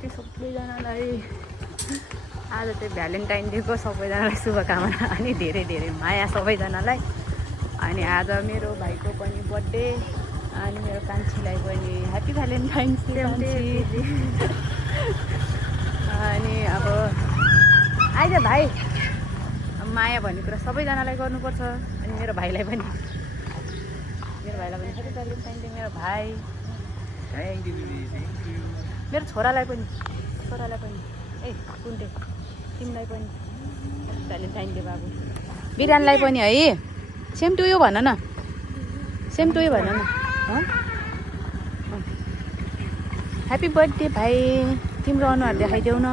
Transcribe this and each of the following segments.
नमस्ते सबैजनालाई। आज चाहिँ भ्यालेन्टाइन डेको सबैजनालाई शुभकामना अनि धेरै धेरै माया सबैजनालाई। अनि आज मेरो भाइको पनि बर्थडे अनि मेरो कान्छीलाई पनि ह्याप्पी भ्यालेन्टाइन्स डे। अनि अब आइज भाइ, माया भन्ने कुरा सबैजनालाई गर्नुपर्छ। अनि मेरो भाइलाई पनि ह्याप्पी भ्यालेन्टाइन डे मेरो भाइ। मेरो छोरालाई पनि ए कुन्टे तिमीलाई पनि भ्यालेन्टाइन डे बाबु। बिरानलाई पनि है सेम टु यु भन न, सेम टु यु भन न। ह्याप्पी बर्थडे भाइ। तिम्रो अनुहार देखाइदेऊ न,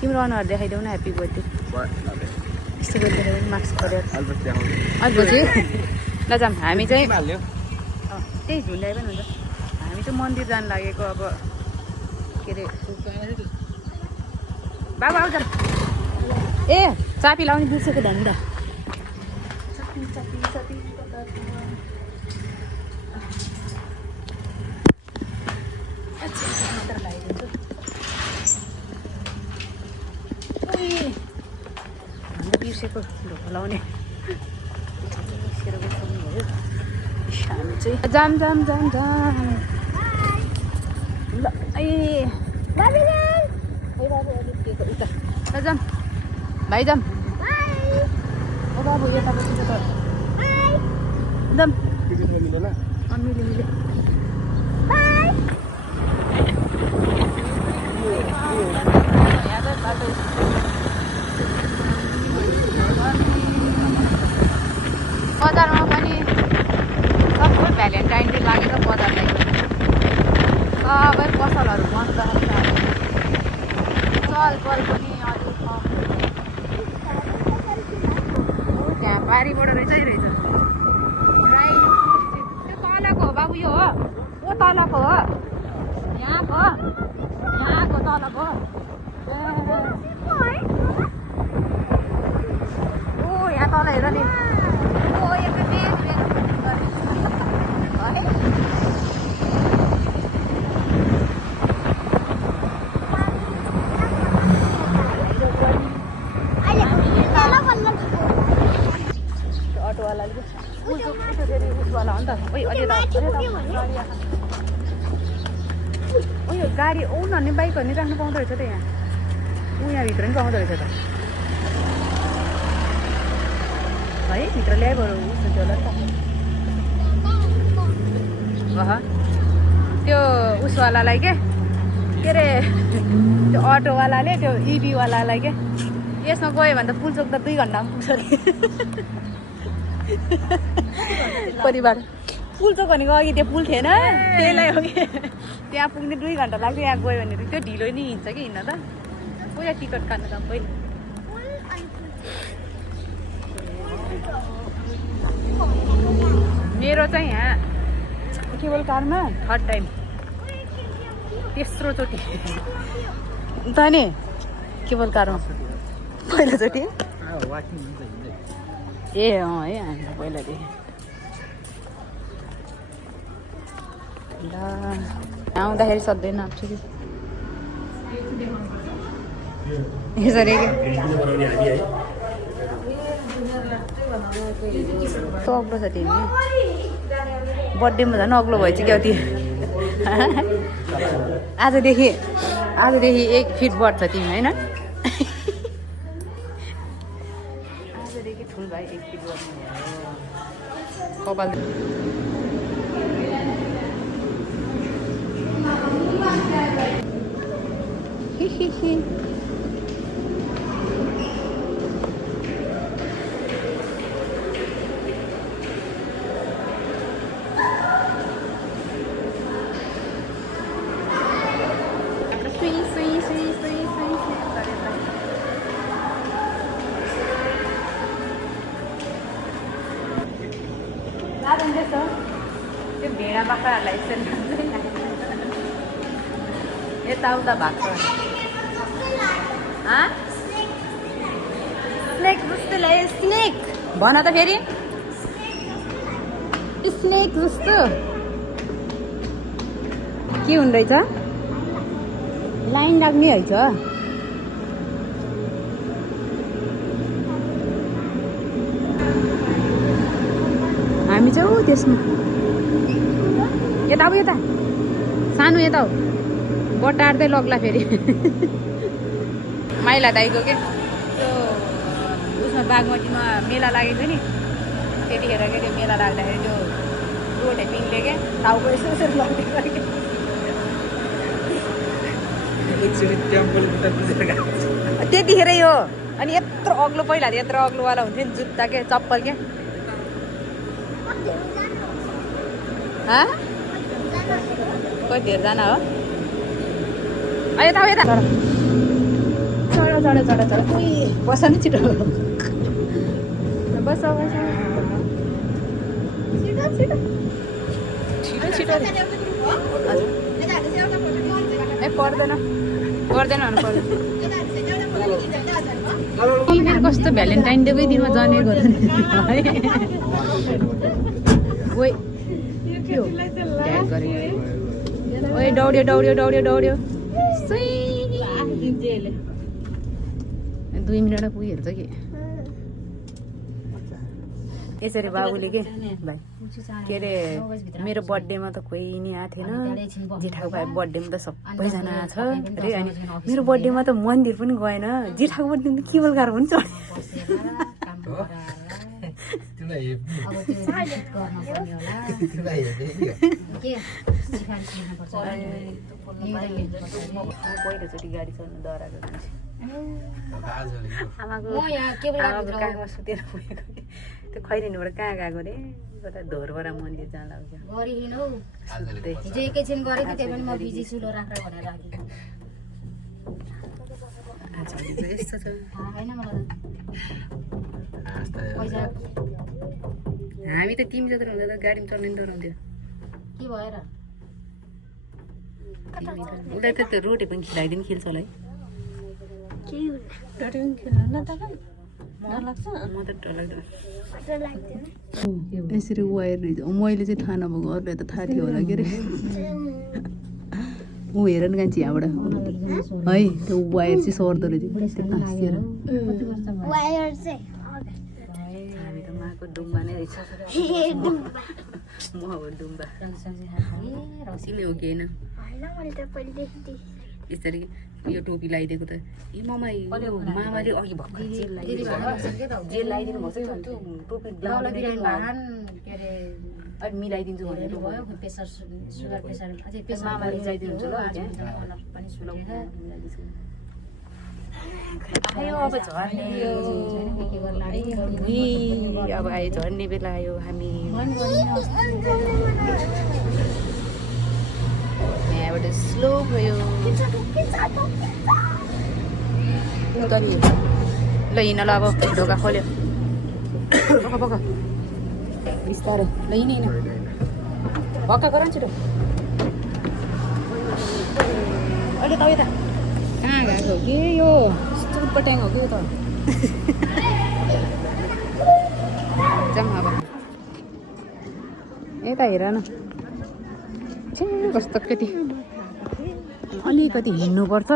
तिम्रो अनुहार देखाइदेऊ न। ह्याप्पी बर्थडे यस्तो गरिदिएर पनि मार्क्स पऱ्यो अल्बजी। ल जाऊँ हामी चाहिँ, त्यही झुन्डाइ पनि हुन्छ। हामी चाहिँ मन्दिर जानु लागेको। अब के अरे बाबा आउँछ ए चापी लाउने बिर्सेको धनी त। बिर्सेको ढोका लाउने भयो। हामी चाहिँ जाम ल ए उता जाम भाइ जाम। ओ बाबु यता बसेको त जाम मिले बजारमा पनि सबै भ्यालेन्टाइन डे लागेर बजारलाई सबै पसलहरू बन्द छ। चलपल पनि अलिक त्यहाँ बारीबाट रहेछ त्यो तलको हो बाबु। यो हो ओ तलको हो, यहाँको तलको ओ यहाँ तल हेर नि। उसवाला हो नि त। उयो गाडी उनीहरूले बाइकहरू नि राख्नु पाउँदो रहेछ त। यहाँ यहाँभित्र पनि पाउँदो रहेछ त है। भित्र ल्याए बरु उसो त्यो होला नि त। त्यो उसवालालाई के अरे त्यो अटोवालाले त्यो इभीवालालाई के यसमा गयो भने त पुलचोक त 2 घन्टामा पुग्छ अरे। परिवार पुलचोक भनेको अघि त्यो पुल थिएन, त्यहीलाई हो कि त्यहाँ पुग्ने 2 घन्टा लाग्थ्यो। यहाँ गयो भने त्यो ढिलो नै हिँड्छ कि हिँड्न त। पहिला टिकट काट्नु काम पहिले। मेरो चाहिँ यहाँ केवल कारमा 3rd टाइम, तेस्रोचोटि त नि केवल कारमा पहिलोचोटि। ए अँ है हामी पहिलादेखि ल आउँदाखेरि सधैँ नाप्छु कि यसरी कस्तो अग्लो छ तिमी। बर्थडेमा झन् अग्लो भएछ क्या त्यो। आजदेखि 1 फिट बढ्छ तिमी होइन। आजदेखि ठुल भाइ 1 फिट बढ्नु कपाल। त्यो भेडा बाख्राहरूलाई यताउता भएको छ। स्नेक जस्तो लाग्यो। स्नेक भन त फेरि। स्नेक जस्तो के हुँदैछ? लाइन लाग्ने है छ हामी चाहिँ ऊ त्यसमा यता अब यता सानो यता हो बटार्दै लग्ला फेरि माइला दाइको के त्यो उसमा बागमतीमा मेला लागेको थियो नि त्यतिखेर के त्यो मेला लाग्दाखेरि त्यो रोड हेपिङले के टाउको यसो यसो लगिदिएको त्यतिखेरै हो अनि यत्रो अग्लो पहिला यत्रो अग्लोवाला हुन्थ्यो नि जुत्ता के चप्पल क्या कोही धेरैजना हो यता यता चढ चढ चढ चढ बस नि छिटो बस छिटो छिटो हजुर ए पर्दैन पर्दैन मेरो कस्तो भ्यालेन्टाइन डेकै दिनमा जनेको ओइ ओए दौड्यो दौड्यो दौड्यो दौड्यो 2 मिनटमा पुगिहाल्छ कि यसरी बाबुले के भाइ के अरे मेरो बर्थडेमा त कोही नि आएको थिएन जिठाको भाइ बर्थडेमा त सबैजना आएको छ अरे अनि मेरो बर्थडेमा त मन्दिर पनि गएन जिठाको बर्थडेमा त केवल गाह्रो पनि चढ्यो पहिलोचोटि गाडी चल्नु डराएको आमाको काखमा सुतेर पुगेको त्यो खैरिनीबाट कहाँ गएको रे कता धोरबाट मन्दिर जाँदा यस्तो छ हामी त तिमी जत्रो हुँदा त गाडीमा चढ्ने डराउँथ्यो के भएर उसलाई त त्यो रोटी पनि खिलाइदिनु खेल्छ होला है यसरी वायर रहेछ मैले चाहिँ थाहा नभएको अरूलाई त थाहा थियो होला के अरे ऊ हेर न कान्छी यहाँबाट है त्यो वायर चाहिँ सर्दो रहेछ हामी त माको डुम्बा नै रहेछ म अब डुम्बा रसिलो हो कि होइन यसरी यो टोपी लगाइदिएको त ए मामाले अघि भर्खर जेल लगाइदिनु भएको छ टोपी अनि मिलाइदिन्छु भनेर मामाले मिलाइदिनु हुन्छ आयो अब झर्ने अब आयो झर्ने बेला आयो हामी यहाँबाट स्लो भयो ल हिँड ल अब ढोका खोल्यो पक्का पक्का बिस्तारै ल हिँड हिँड भक्का गर छिटो अहिले त यता कहाँ गएको के यो चुटपट्याङ हो कि त जाउँ अब यता हेर न कस्तो कति अलिकति हिँड्नुपर्छ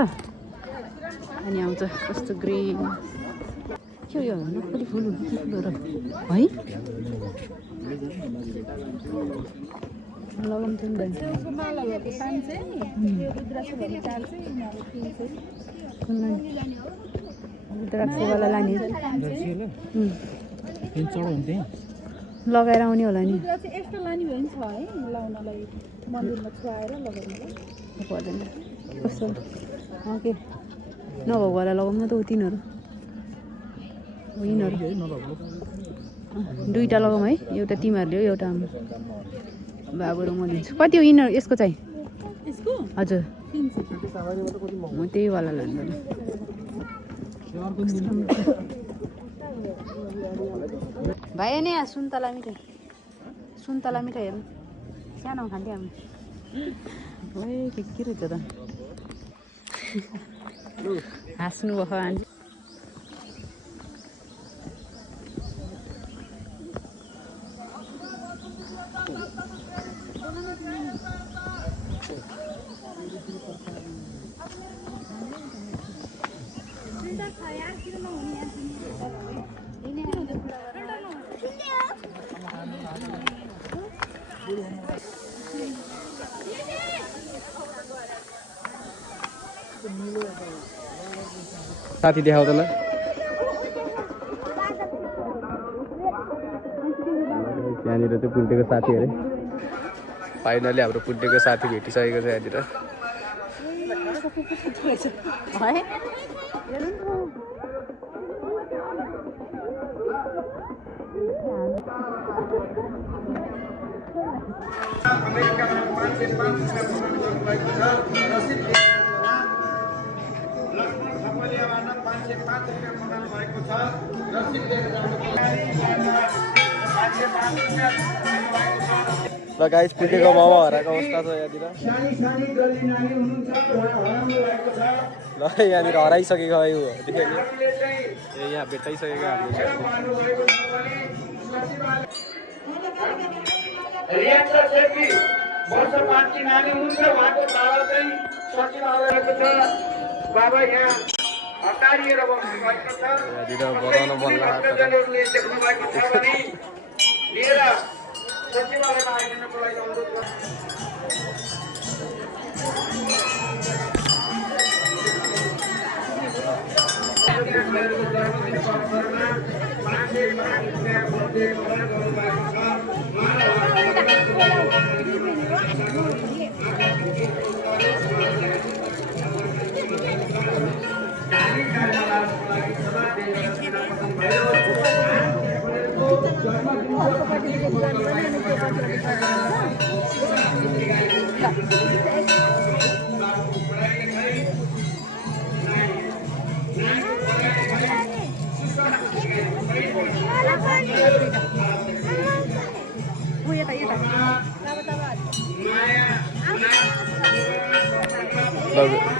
अनि आउँछ कस्तो ग्रिन के हो यो नक्कली फुल हो कि फुलहरू है लगाउँथ्यो नि रुद्राक्षवाला लाने लगाएर आउने होला नि पर्दैन कस्तो के नभएकोलाई लगाउँ न त ऊ तिनीहरू दुईवटा लगाउँ है एउटा तिमीहरूले हो एउटा बाबु र म लिन्छु कति हो यिनीहरू यसको चाहिँ हजुर म त्यहीवाला लान्छु भाइ नि सुन्तला मिठाई हेर्नु सानो खान्थ्यो हामी के रहेछ त हाँस्नु भयो आन्टी साथी देखाउ त ल यहाँनिर चाहिँ पुन्टेको साथी अरे फाइनली हाम्रो पुन्टेको साथी भेटिसकेको छ यहाँनिर ल गाइस पुन्टेको मामा हराएको अवस्था छ यहाँनिर ल यहाँनिर हराइसकेको है ऊ देख्यो नि ए यहाँ भेटाइसकेको हाम्रो बाबा यहाँ हतारिएर बस्नुभएको छ बनाउन मन भक्तजनहरूले देख्नु भएको छ भने लिएर सचिवालयमा आइदिनुको लागि अनुरोध गर्छु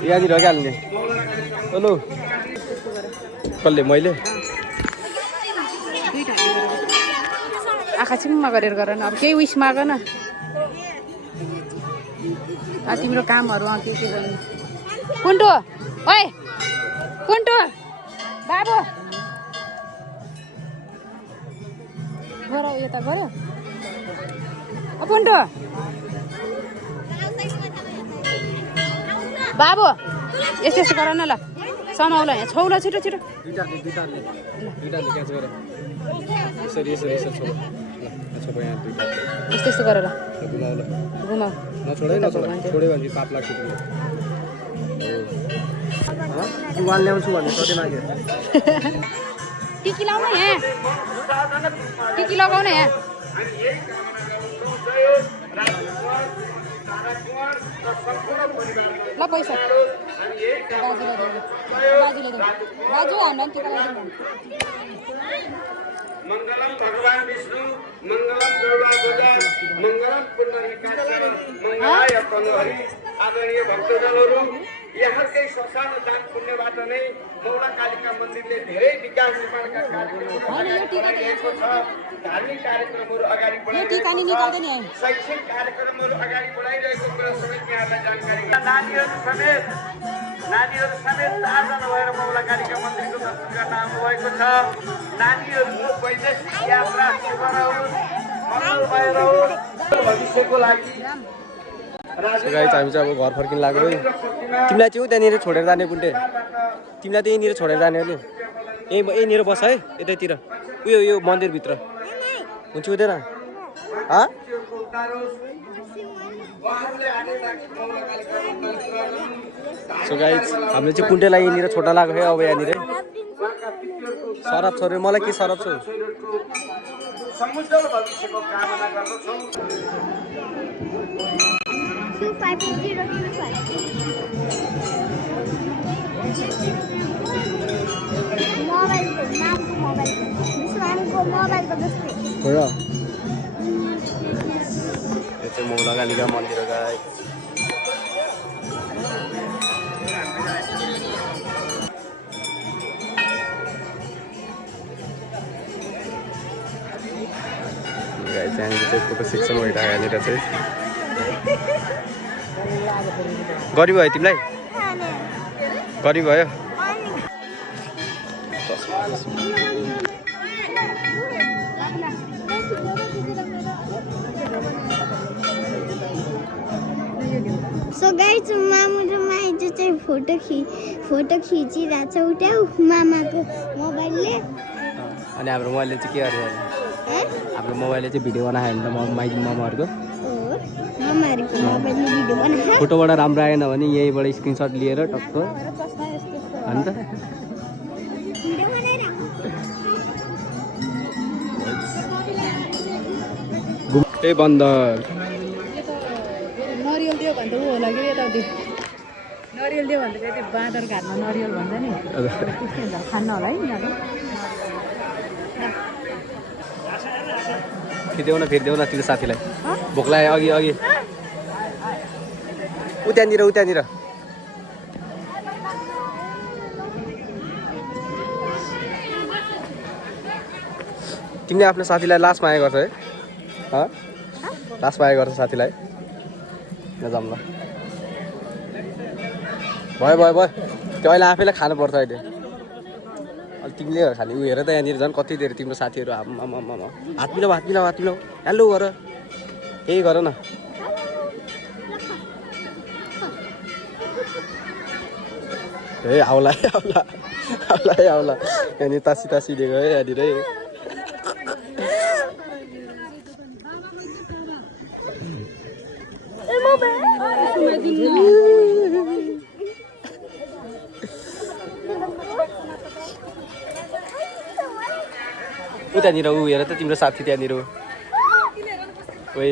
यहाँनिर क्या हाल्ने हेलो कसले मैले आँखा चिम्मा गरेर गर न अब केही विस माग न तिम्रो कामहरू के के गर्नु कुन्टु ओइ कुन्टु बाबु गर यता गऱ्यो कुन्टु बाबु यस्तो यस्तो गर न ल समाउला यहाँ छौला छिटो छिटो यस्तो यस्तो गरेर घुमाऊ टिकी लाउनु यहाँ टिकी लगाउनु यहाँ ल पैसा बाजुले बाजु हामीलाई टिका लगाइदिनु मङ्गलम भगवान् विष्णु मङ्गलम दुर्गा पूजा मङ्गलम पुण्डरीकाक्ष मङ्गलाय तनुहरि आदरणीय भक्तजनहरू यहाँकै ससानो दान पुण्यबाट नै मौला कालिका मन्दिरले धेरै विकास निर्माणका कार्यक्रमहरू गरिरहेको छ धार्मिक कार्यक्रमहरू अगाडि बढाइरहेको छ शैक्षिक कार्यक्रमहरू अगाडि बढाइरहेको कुरा समेत यहाँलाई जानकारी नानीहरू समेत 4जना भएर मौला कालिका मन्दिरको दर्शन गर्न आउनुभएको छ नानीहरूको वैदेशिक यात्रा शुभ रहोस् मङ्गलमय रहोस् भविष्यको लागि गाइस हामी चाहिँ अब घर फर्किन लाग्यो है तिमीलाई चाहिँ त्यहाँनिर छोडेर जाने पुन्टे तिमीलाई चाहिँ यहीँनिर छोडेर जाने हो नि यहीँनिर बस है यतैतिर उयो यो मन्दिरभित्र हुन्छ हुँदैन सो गाइस हामीले चाहिँ पुन्टेलाई यहीँनिर छोटा लाग्यो है अब यहाँनिर सरप छोड्यो मलाई के सरप छु समुज्जवल भविष्यको कामना गर्दछौँ यो चाहिँ मौला कालिका मन्दिर हो गाइस यहाँनिर चाहिँ फोटो सेक्सन भइरहेको यहाँनिर चाहिँ गरिब भयो तिमीलाई गरिब भयो सो गाइस मामु र माइजू चाहिँ फोटो खिचिरहेछ उठ्याउ मामाको मोबाइलले अनि हाम्रो मोबाइलले चाहिँ के गर्यो हाम्रो मोबाइलले चाहिँ भिडियो बनायो भने त माइजू मामाहरूको मामाहरूको मोबाइलले भिडियो बनायो फोटोबाट राम्रो आएन भने यहीँबाट स्क्रिनसट लिएर टक्क अनि त भिडियो बनाएर ए बन्दर नरियल दियो भने त ऊ होला कि यता नरियल दियो भने त त्यो बाँदरको हातमा नरियल भन्छ नि त्यस्तै हुन्छ खान्न होला है यिनीहरू फेरिदेऊ न तिम्रो साथीलाई भोक लाग्यो अघि अघि उतानिर तिमीले आफ्नो साथीलाई लास माया गर्छ है लास माया गर्छ साथीलाई नजाम ल भयो त्यो अहिले आफैलाई खानुपर्छ अहिले अनि तिमीले खालि ऊ हेर त यहाँनिर झन् कति धेरै तिम्रो साथीहरू हात मिलाऊ हेलो गर केही गर न ए आउला यहाँनिर तासी दिएको है यहाँनिर है उतानिर ऊ हेर त तिम्रो साथी त्यहाँनिर ओए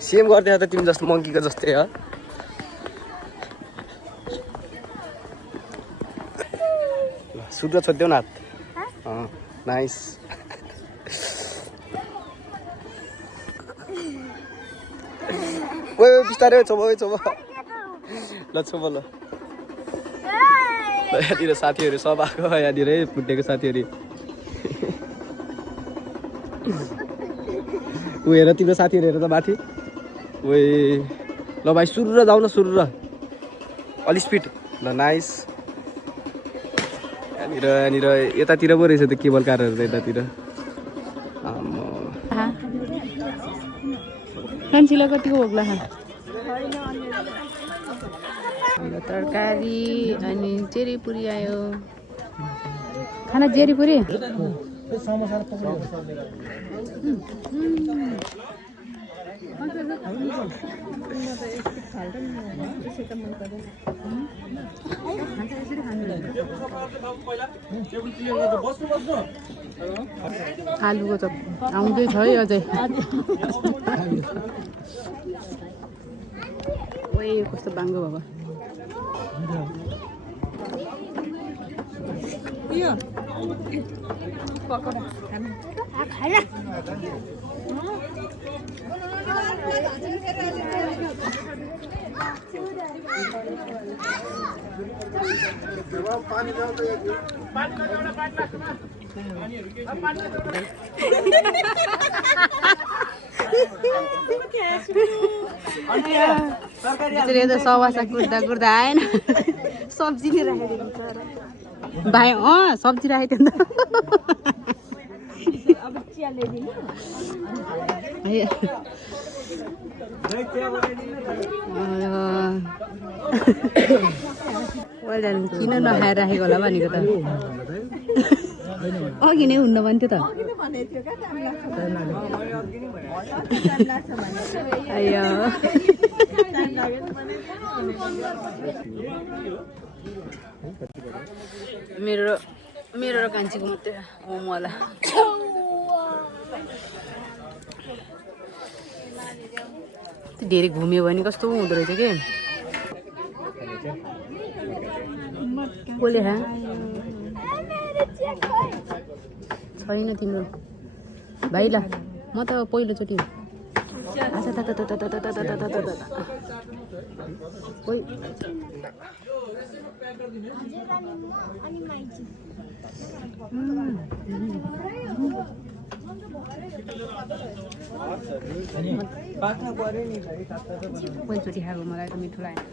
सेम गरिदियो त तिमी जस्तो मङ्कीको जस्तै हो सुध्र छोडिदेऊ न हात नाइस ओ बिस्तारै छोब ल छोब ल यहाँनिर साथीहरू सब आएको यहाँनिर है फुटेको साथीहरू ऊ हेर तिम्रो साथीहरू हेर त माथि ओए ल भाइ सुरुर जाऊ न सुरुर अलि स्पिड ल नाइस यहाँनिर यतातिर पो रहेछ त्यो केबल कारहरू त यतातिर कान्छीलाई कतिको भोक लाग्छ तरकारी अनि जेरीपुरी आयो खाना जेरीपुरी आलुको चप आउँदैछ है अझै ओए कस्तो बाङ्गो बाबा सवासा कुर्दा आएन सब्जी नै राखेको भाइ सब्जी राखेको थियो किन नखाएर राखेको होला भनेको त अघि नै हुन्न भन्थ्यो त मेरो र कान्छीको मात्रै मोमो होला धेरै घुम्यो भने कस्तो हुँदो रहेछ कि कसले खा छैन तिम्रो भाइ ल म त पहिलोचोटि पहिलोचोटि खाएको मलाई त मिठो लाग्यो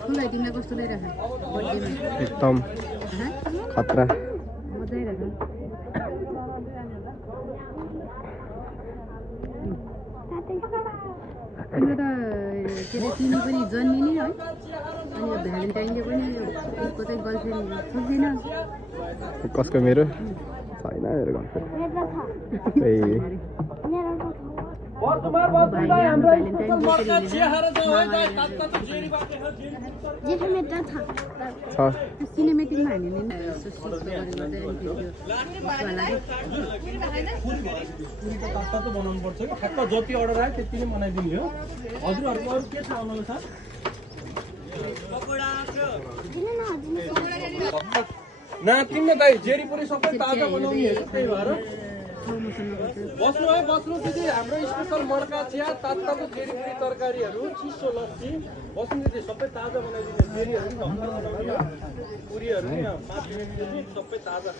ठुलो तिमीलाई कस्तो दिइरहेछ बर्थडेमा एकदम खतरा मजा आइरहेछ तिम्रो त के अरे तिमी पनि जन्मिने है अनि यो भ्यालेन्टाइन डे पनि यसको चाहिँ गर्लफ्रेन्ड सोच्दैन कसको मेरो छैन मेरो गर्लफ्रेन्ड ए सिनेमेटिकमा हामीले बनाउनु पर्छ ठ्याक्क जति अर्डर आयो त्यति नै बनाइदिने हो हजुरहरूको अरू के छ आउनु छ ना किन्न दाइ जेरी पुरी सबै ताजा बनाउनेहरू त्यही भएर बस्नु है बस्नु दिदी हाम्रो स्पेसल मड्का चिया तातो जेरी पुरी तरकारीहरू चिसो लस्सी बस्नु दिदी सबै ताजा बनाइदिने जेरीहरू पुरीहरू नि 5 मिनटदेखि सबै ताजा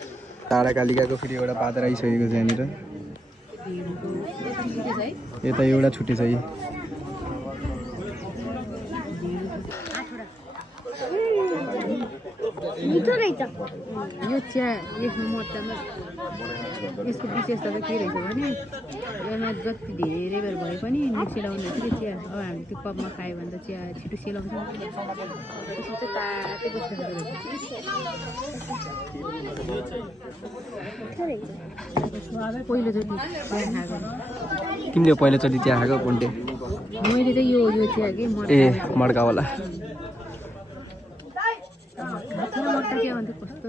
टाढा कालिकाको फेरि एउटा पात्र आइसकेको छ यहाँनिर यता एउटा छुट्टी छ यी मिठो रहेछ यो चिया लेख्नु मर्तामा यसको विशेषता चाहिँ के रहेछ भने यसमा जति धेरै बेर भए पनि सेलाउनु हुन्छ कि चिया अब हामी त्यो कपमा खायो भने त चिया छिटो सेलाउँछ त्यसमा चाहिँ तातै बस्नु पहिलोचोटि चिया खाएको तिमीले पहिलोचोटि चिया खाएको पुन्टे मैले चाहिँ यो चिया कि ए मड्कावाला मर्ता चिया भन्थ्यो कस्तो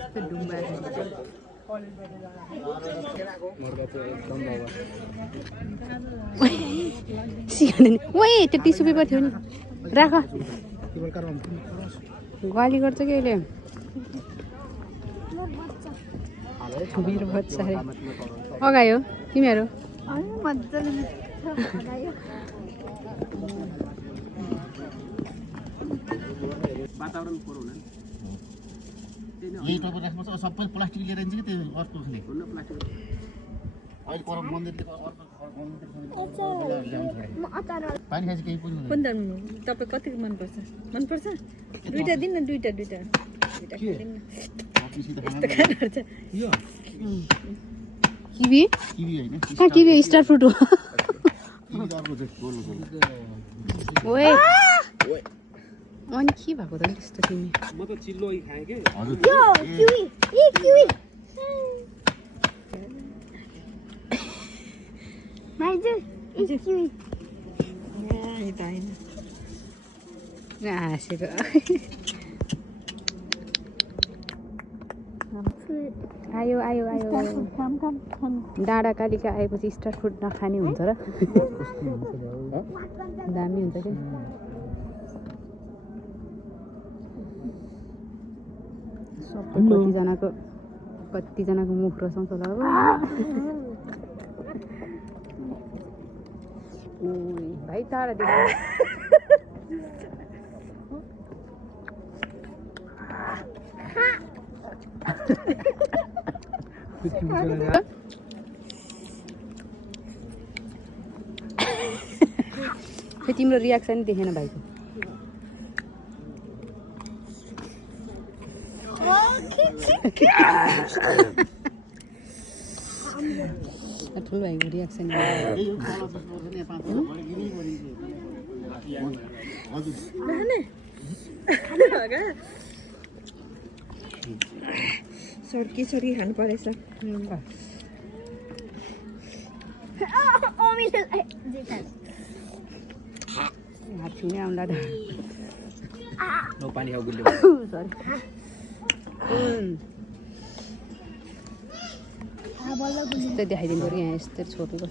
कस्तो डुम्बा ओए त्यो टिस्यु पेपर थियो नि राख गाली गर्छ कि अहिले मेरो बच्चा अरे अगायो तिमीहरू वातावरण फोहोर हुन यही तपाईँ राख्नुपर्छ सबै प्लास्टिक लिएर जान्छ कि त्यो अर्को खाले अहिले पर मन्दिरले पानी खाएपछि केही पनि कुन तपाईँ कति मनपर्छ मनपर्छ दुईवटा दिन न दुईवटा किवी किवी होइन कहाँ किवी स्टार फ्रुट हो ओए अनि के भएको त त्यस्तो तिमी म त चिल्लो खाएँ के हजुर हाँसेको आयो आयो आयो डाँडा कालिका आएपछि स्टार फ्रुट नखाने हुन्छ र दामी हुन्छ कि सबै कतिजनाको मुख रसाउँछ होला अब भाइ टाढा देख्छ तिम्रो रियाक्सन देखेन भाइको ठुलो भाइको रियाक्सन सड्की सड्की खानु परेछ हात छुने आउँला त नो पानी खाऊ गुल्ले सरी यस्तै देखाइदिनु पऱ्यो यहाँ यस्तै छोपेको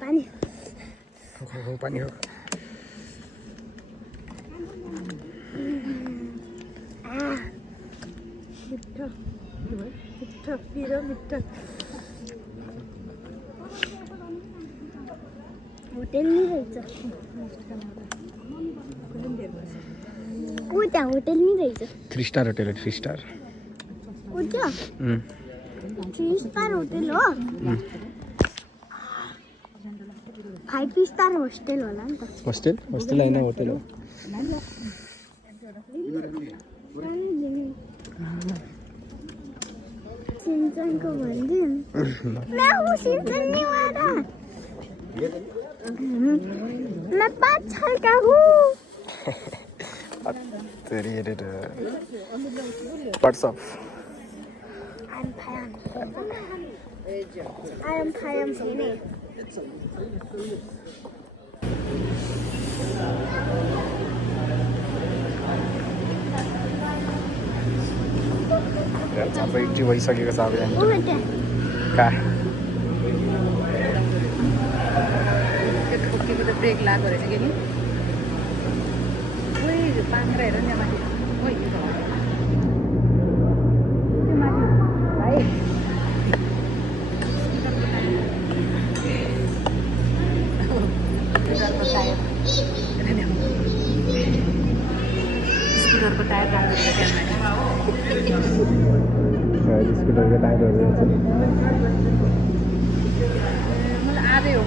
पानी पानी हो होटेल नि रहेछ ऊ त्यहाँ होटेल नि रहेछ 3 स्टार होटल हो 3 स्टार ऊ त्यो 3 स्टार होटेल हो 5 स्टार होस्टेल होला नि त होस्टेल हैन होटल हो सिन्चनको भनिदिउँ मैं हूँ सिन्चन निवारा मैं 5 साल का हूँ व्हाट्सअप I am Sene. अब एकटी भइसकेको छ अब यहाँ ऊ बेटा का ठोकेको त ब्रेक लागेको रहेछ कि नि ओइ पाङ्ग्रा हेर नि माथि ओइ त्यो माथि भाइ स्कुटरको टायर राम्रो रहेछ स्कुटरको टायरहरू मलाई आधै हो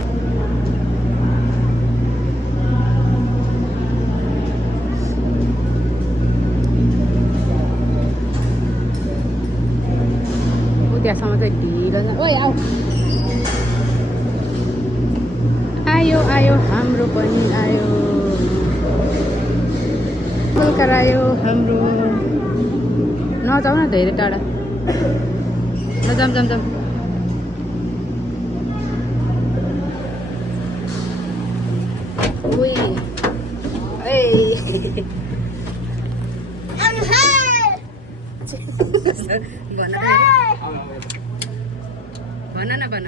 त्यहाँसम्म चाहिँ ढिलो छ ओइ आऊ आयो आयो हाम्रो पनि आयो बेलुका आयो हाम्रो नजाऊ न धेरै टाढा ल जाम जाम जाम ओइ ए भन न भन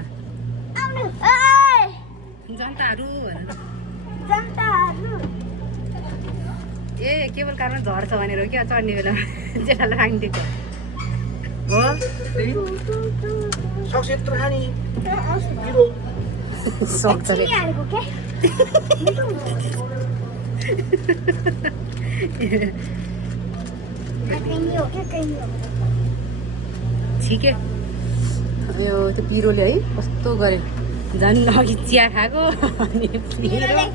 जनताहरू भन ए केबल कारमा झर्छ भनेर हो क्या चढ्ने बेला जेठालाई राखिदिएको हो सक्छ रे ठिकै यो त्यो पिरोले है कस्तो गरे झन् अघि चिया खाएको अनि तिनवटा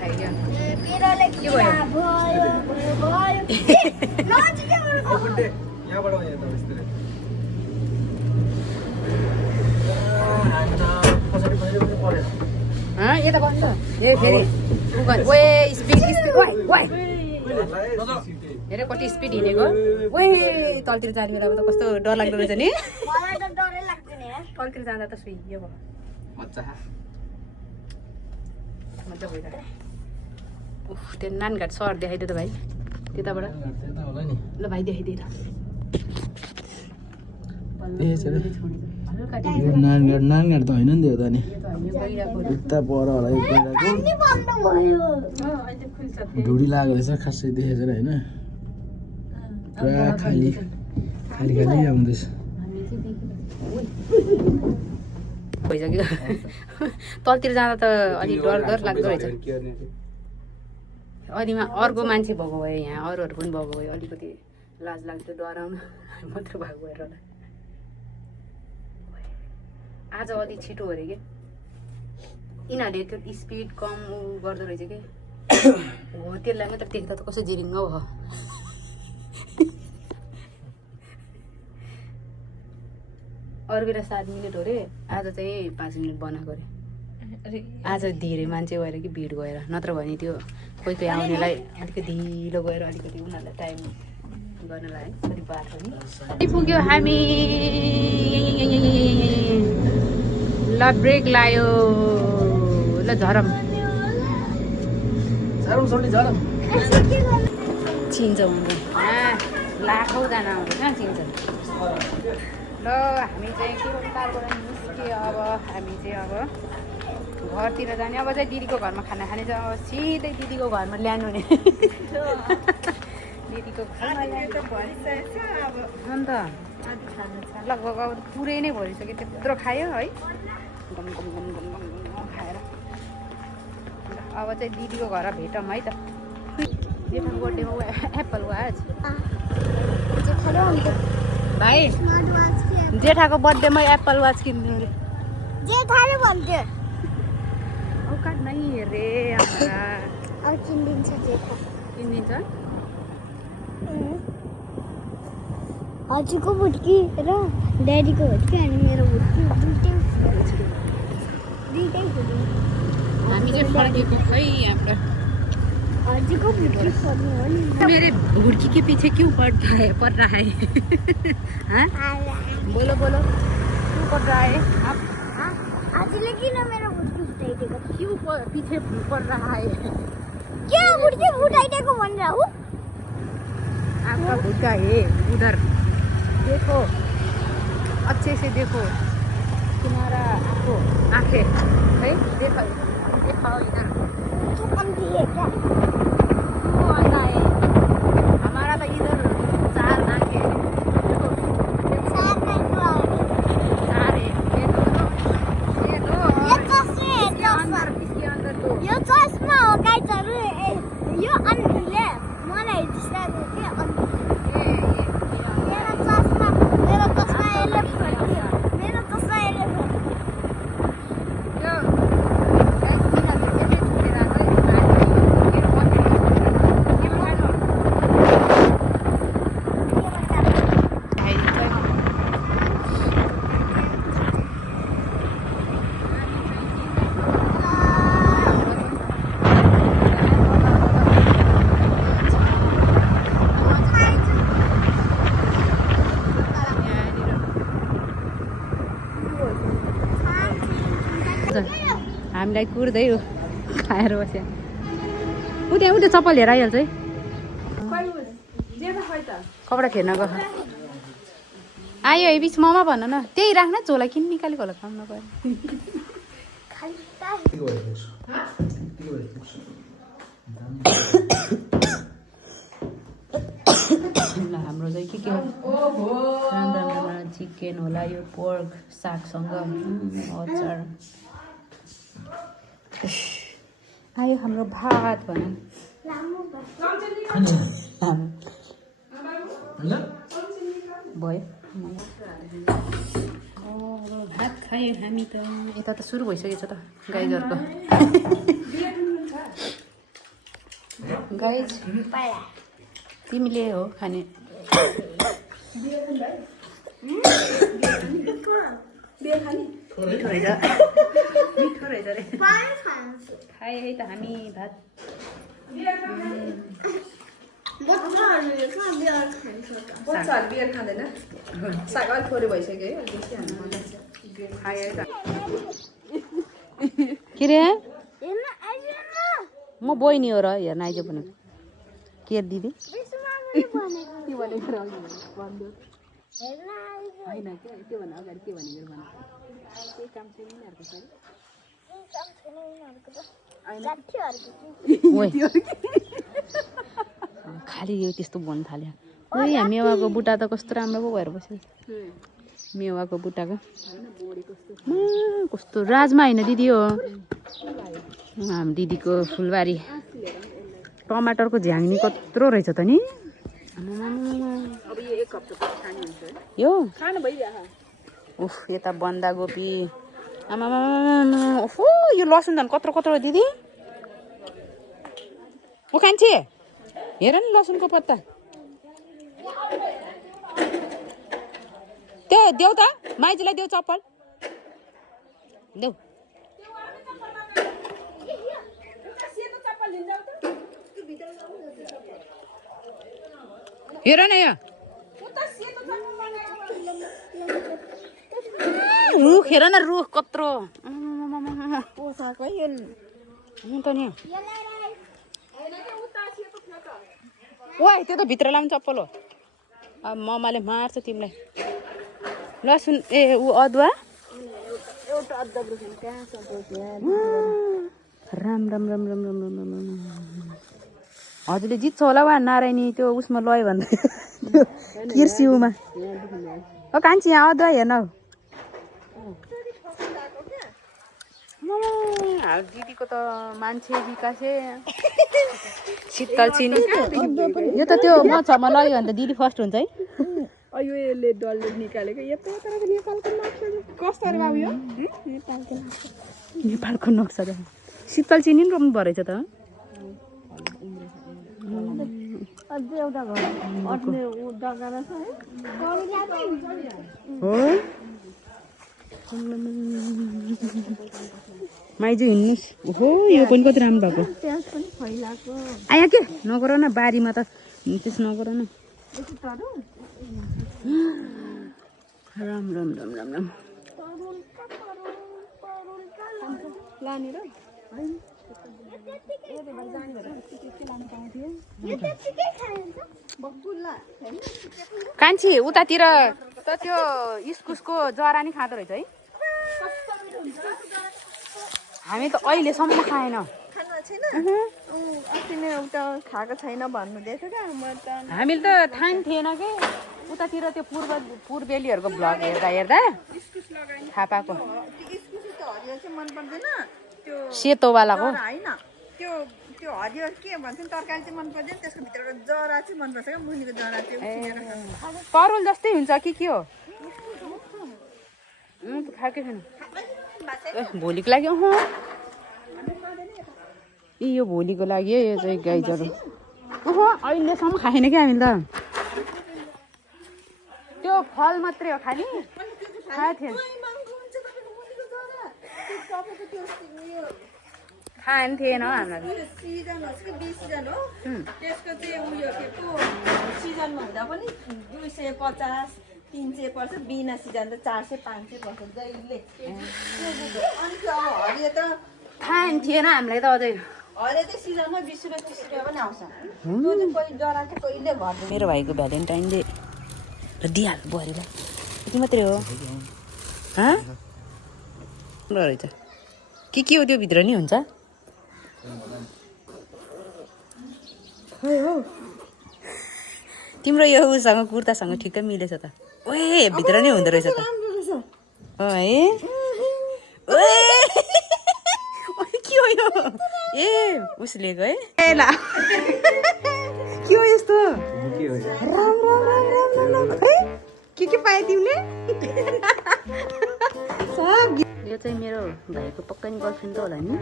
खाइदियो के भयो यता बन्द ए फेरि ओए स्पिड हेर कति स्पिड हिँडेको ओए तलतिर जाने बेला त कस्तो डर लाग्दो रहेछ नि तलतिर जाँदा त सुइयो भयो मजा भइरहेको उफ त्यो नानघाट सहर देखाइदियो त भाइ त्यताबाट ल भाइ देखाइदिएर नानघाट त होइन नि त्यो त नि उता पर होला ढुडी लागेको रहेछ खासै देखेर होइन पुरा खाली आउँदैछ भइसक्यो तलतिर जाँदा त अलिक डर लाग्दो रहेछ अलिमा अर्को मान्छे भएको भए यहाँ अरूहरू पनि भएको भए अलिकति लाज लाग्थ्यो डराउनु मात्र भएको भएर होला आज अलिक छिटो हो अरे कि यिनीहरूले त्यो स्पिड कम गर्दो रहेछ कि हो त्यसलाई मात्र देख्दा त कसो जिरिङ्ग हो अरू बेला 7 मिनट हो अरे आज चाहिँ 5 मिनट बनाएको अरे आज धेरै मान्छे गएर कि भिड गएर नत्र भने त्यो कोही आउनेलाई अलिकति ढिलो गएर अलिकति उनीहरूलाई टाइम गर्नलाई है अलिक बाटो नि आइपुग्यो हामी ल ब्रेक लायो ल झरम चिन्छ लाखौँजना आउँछ कहाँ चिन्छ ल हामी चाहिँ के पारबाट निस्क्यो अब हामी चाहिँ अब घरतिर जाने अब चाहिँ दिदीको घरमा खाना खाने चाहिँ अब सिधै दिदीको घरमा ल्यानु नि दिदीको अन्त लगभग अब पुरै नै भरिसक्यो त्यत्रो खायो है गम गम गम गम गम गम खाएर अब चाहिँ दिदीको घर भेटौँ है त जेठाको बर्थडेमा ऊ एप्पल आज भाइ जेठाको बर्थडेमा एप्पल वाच किनिदिनु रे जेठाले भन्थ्यो औकात नै रे हाम्रा अब किनिदिन्छ जेठा किनिदिन्छ हजुरको भुट्की र ड्याडीको भुट्की अनि मेरो भुट्की दुइटै फुट्यो हामी चाहिँ फर्केको खै यहाँबाट हजुरको भुट्की फर्नु हो नि मेरे भुड़की के पीछे क्यों पड़ रहा है हाँ बोलो बोलो क्यों पड़ रहा है आप हजुरले किन मेरो भुट्की फुटाइदिएको क्यों पीछे पड़ रहा है के भुट्की फुटाइदिएको भनेर हो आपका भुट्टा है उधर देखो अच्छे से देखो तुम्हारा आंखें है देखो दिखाओ इधर तू कम्ती है क्या क्यों आना है हमारा तो इधर 4 आंखें हैं देखो साथ में तो आगे 4 है ये दो ये चस्मा है इसके अंदर 2 यो चस्मा हो गाइजहरू यो अन्धले मलाई दिस्दाको के मेरो चस्मा यसले फर्कियो मेरो चस्मा यसले हामीलाई कुर्दै हो खाएर बस्यो ऊ त्यहाँ उठ्यो चप्पल लिएर आइहाल्छ है कपडा फेर्न गयो आयो है बिच ममा भन न त्यही राख्न झोला किन निकालेको होला काम नगरे हाम्रो चाहिँ के हो राम्रोमा चिकन होला यो पोर्क सागसँग अचार आयो हाम्रो भात भनौँ भयो भात खायो हामी त यता त सुरु भइसकेको छ त गाइजहरूको गाइज तिमीले हो खाने मिठो रहेछ मिठो रहेछ रे खाए है त हामी भात बियर खाँदैन साग अलिक थोरै भइसक्यो है खाए है त के रे म बहिनी हो र हेर्न आइज भनेको के दिदी होइन के त्योभन्दा अगाडि के भने मेरो भन केही काम छैन यिनीहरूको खालि यो त्यस्तो भन्नु थाल्यो ओइ मेवाको बुट्टा त कस्तो राम्रो पो भएर बस्यो मेवाको बुट्टाको कस्तो राजमा होइन दिदी हो हाम्रो दिदीको फुलबारी टमाटरको झ्याङ्नी कत्रो रहेछ त नि अब यो 1 हप्ता खाने हुन्छ यो खानु भइरहेको उफ यता बन्दाकोपी आमा ओहो यो लसुन झन् कत्रो कत्रो दिदी ओ कान्छे हेर नि लसुनको पत्ता त्यो देऊ त माइजूलाई देऊ चप्पल देऊ हेर न यो रुख हेर न रुख कत्रो त नि ओइ त्यो त भित्र लाउने चप्पल हो अब ममाले मार्छ तिमीलाई लसुन ए ऊ अदुवा राम राम राम राम राम राम राम राम हजुरले जित्छ होला वा नारायणी त्यो उसमा लयो भन्दा किर्सिउमा ओ कान्छी यहाँ अदुवा हेर्न हौ दिदीको त मान्छे विकासे शीतल चिनी यो त त्यो मछमा लग्यो भने त दिदी फर्स्ट हुन्छ है यो यसले डल्ले निकालेको यत्रो तरको नेपालको नक्सा कस्तो अरे बाबु यो नेपालको नक्सा त शीतल चिनी पनि रोप्नु परेछ त अझै एउटा घर अट्ने जग्गा रहेछ हो माइजू हिँड्नुहोस् ओहो यो पनि कति राम्रो भएको त्यहाँ पनि फैलाएको आयो के नगर न बारीमा त त्यस नगर न राम राम राम राम राम लाने र कान्छी उतातिर त त्यो इस्कुसको जरा नि खाँदो रहेछ है हामी त अहिलेसम्म खाएन खानु छैन अस्ति नै एउटा खाएको छैन भन्नुहुँदैछ क्या म त हामीले त थाहा नि थिएन कि उतातिर त्यो पूर्वेलीहरूको भ्लग हेर्दा हेर्दा थाहा पाएको इस्कुस त हरियो चाहिँ मन पर्दैन त्यो सेतोवालाको होइन त्यो त्यो हरियो के भन्छ नि तरकारी चाहिँ मन पर्दैन त्यसको भित्रको जरा चाहिँ मनपर्छ क्या मुनिको जरा चाहिँ उसिनेर खानु तरुल जस्तै हुन्छ कि के हो खाएकै छैन भोलिको लागि यो भोलिको लागि यो चाहिँ गाइजहरू अहिलेसम्म खाएन क्या हामीले त त्यो फल मात्रै हो खाने खाएको थिएन खाने थिएन हामीलाई सिजन हो कि बिसिजन हो त्यसको चाहिँ उयो के पो सिजनमा हुँदा पनि 250 300 पर्छ बिना सिजन त 400 500 पर्छ जहिले अनि त्यो अब हरियो त खाने थिएन हामीलाई त अझै हरियो चाहिँ सिजनमा 20 रुपियाँ 30 रुपियाँ पनि आउँछ त्यो चाहिँ कोही जरा चाहिँ कहिले घट्दैन मेरो भाइको भ्यालेन्टाइन डे दिइहाल्नु बुहारीलाई यति मात्रै हो रहेछ के हो त्यो भित्र नि हुन्छ तिम्रो यो उसँग कुर्तासँग ठिक्कै मिलेछ त ओए भित्र नै हुँदो रहेछ त है के हो यो ए उसले है ए ला के हो यस्तो राम राम राम राम राम के पाए तिमीले यो चाहिँ मेरो भाइको पक्कै नि गर्लफ्रेन्ड त होला नि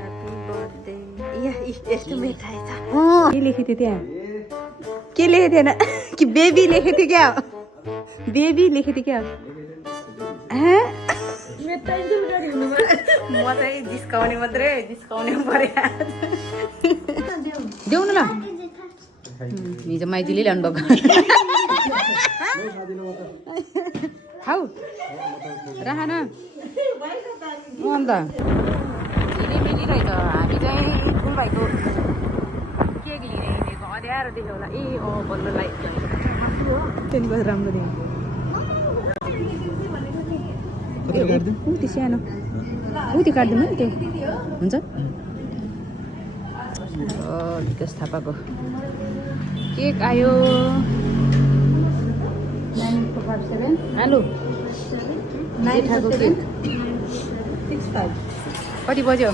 यस्तो मिठाई छ के लेखेको थियो त्यहाँ के लेखेको थिएन कि बेबी लेखेको थियो क्या बेबी लेखेको थियो क्या म चाहिँ जिस्काउने मात्रै जिस्काउने पऱ्यो देऊ न ल हिजो माइतीले ल्याउनु भएको खाऊ राख न अन्त झिली मिलिरहेछ हामी चाहिँ ठुल भाइको केक लिने हिँडेको अँध्यारो देख्यो होला ए बल्ल लाइट त्यहाँदेखि राम्रो देखेको त्यो सानो त्यो काटिदिउँ नि त्यो हुन्छ विकास थापाको केक आयो आलु जेठाको केक कति बज्यो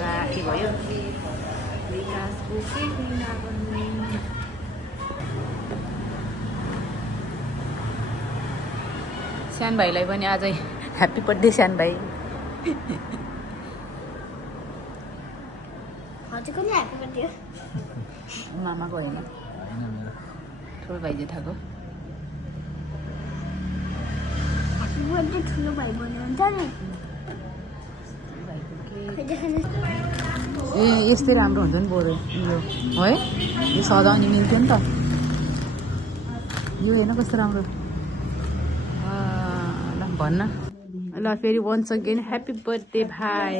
राति भयो सानो भाइलाई पनि आजै ह्याप्पी बर्थडे सानो भाइ हजुरको नि ह्याप्पी बर्थडे मामाको होइन ठुलो भाइ जेठाको ह्याप्पी बर्थडे ठुलो भाइ भन्नु हुन्छ नि ए यस्तै राम्रो हुन्छ नि बरु यो है यो सजाउने मिल्थ्यो नि त यो हेर्न कस्तो राम्रो ल भन्न ल फेरि वन्स अगेन ह्याप्पी बर्थडे भाइ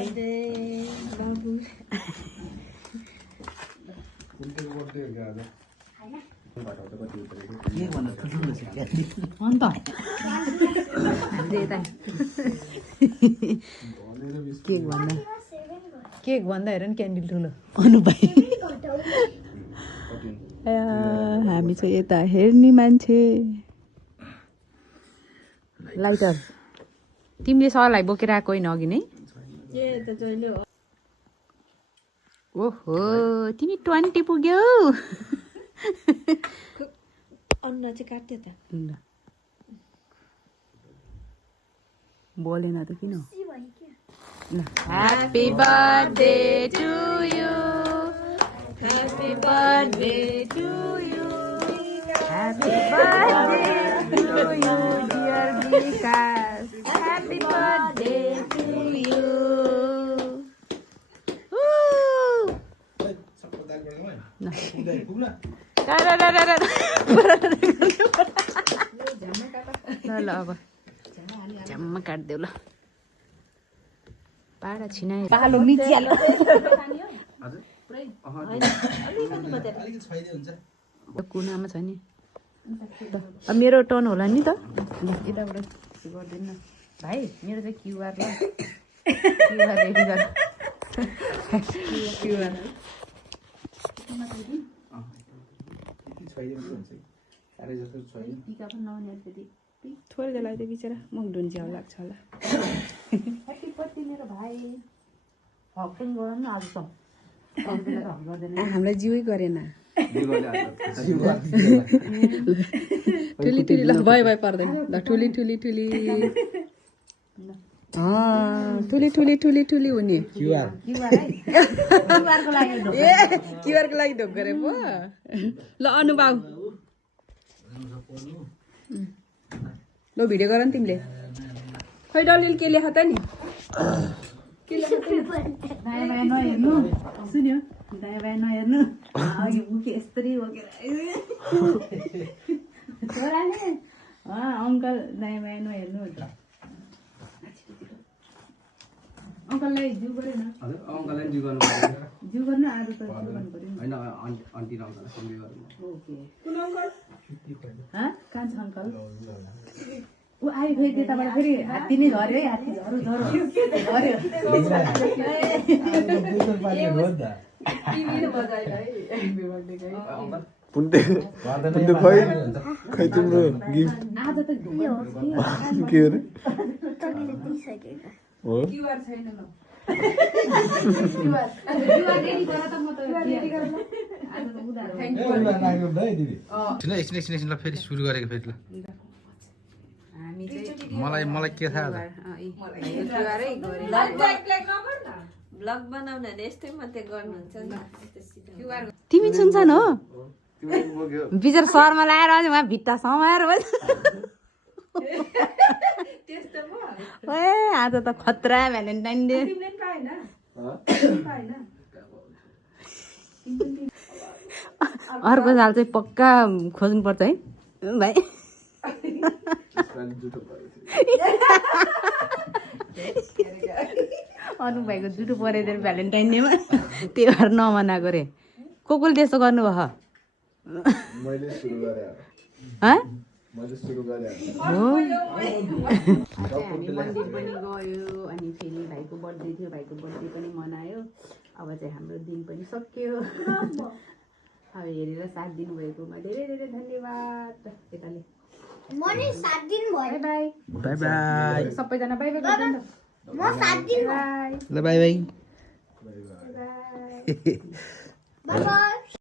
अन्त हामीले यता केक भन्दा हेर नि क्यान्डल ठुलो अनु भाइ हामी चाहिँ यता हेर्ने मान्छे लाइटर तिमीले सरलाई बोकेर आएको होइन अघि नै ओहो तिमी 20 पुग्यौ अन्न चाहिँ काट्यो त बोलेन त किन happy birthday to you happy birthday to you happy birthday to you dear Vikas happy birthday to you ल अब झ्याम्म काटिदेऊ ल पाडा छिनायो पालो मिचिहाल्यो कुनामा छ नि अब मेरो टर्न होला नि त यताबाट गरिदिनु न भाइ मेरो चाहिँ क्युआर ल क्युआर रेडी गर क्युआर थोरै लाग्यो बिचरा मुख ढुन्च्याउ लाग्छ होला ह्याप्पी बर्थडे मेरो भाइ हप्पिङ गर न आजसम्म हामीलाई जिउै गरेन ठुली ठुली ल भयो भयो पर्दैन ल ठुली ठुली ठुली ठुली ठुली ठुली ठुली हुने क्युआरको लागि ढोक गरे पो ल अनुभव ल भिडियो गर नि तिमीले खै डलिल के लेख त नि दायाँ बायाँ नहेर्नु सुन्यो दायाँ बायाँ नहेर्नु अघि मुखे यस्तरी बोकेर छोराले अङ्कल दायाँ बायाँ नहेर्नु अङ्कललाई जिउ गरेन अङ्कललाई जिउ गर्नु जिउ गर्नु आज त जिउ गर्नु पर्यो होइन आन्टी र अङ्कललाई सँगै गर्नु ओके कुन अङ्कल कान्छ अङ्कल ऊ आयो फेरि त्यताबाट फेरि हात्ती नै झऱ्यो है हात्ती झरो झरो खै तिम्रो गिफ्ट आज त के अरे हो क्युआर छैन ल क्युआर रेडी गर त म त रेडी गर आज त उधार एकछिन ल फेरि सुरु गरेको फेरि ल हामी चाहिँ मलाई के थाहा ब्लग बनाउन भने यस्तै मात्रै गर्नुहुन्छ नि तिमी सुन्छन् हो बिचरा शर्मा लाएर अझै उहाँ भित्ता समाएर ए आज त खतरा भ्यालेन्टाइन डे अर्को साल चाहिँ पक्का खोज्नुपर्छ है भाइ अनु भाइको जुठो परेर भ्यालेन्टाइन डेमा त्यही भएर नमनाएको रे कसले त्यस्तो गर्नुभयो मैले सुरु गरे हो हामी मन्दिर पनि गयो अनि फेरि भाइको बर्थडे थियो भाइको बर्थडे पनि मनायो अब चाहिँ हाम्रो दिन पनि सक्यो अब हेरेर साथ दिनुभएकोमा धेरै धेरै धन्यवाद यताले मनी 7 दिन भयो बाई बाई बाई सबैजना बाई बाई गर्दैन म 7 दिन बाई ल बाई बाई बाई बाई